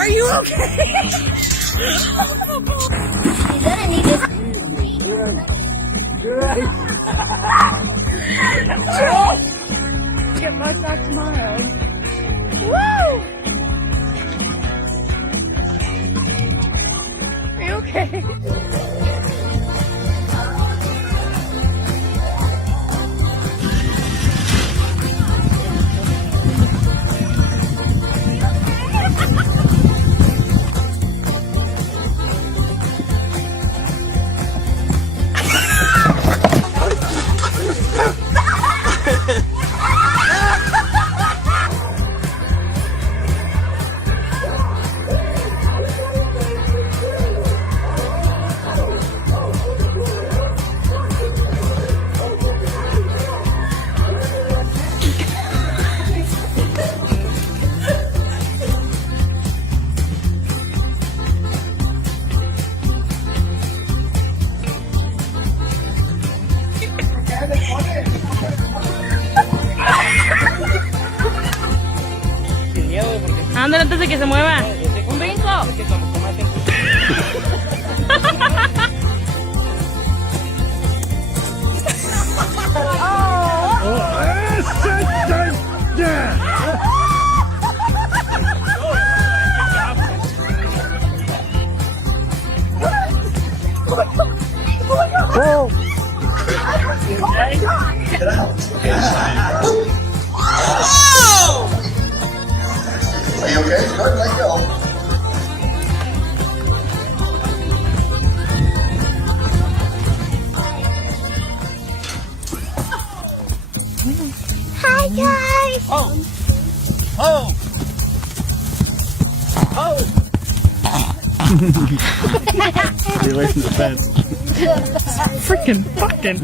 Are you okay? You're gonna need this. Get my back tomorrow. Woo! Are you okay? Ándale antes de que se mueva. Un brinco. Are you okay? Good, let go. Hi guys. Oh! Oh! Oh! Stay away from the fence. Freaking fucking.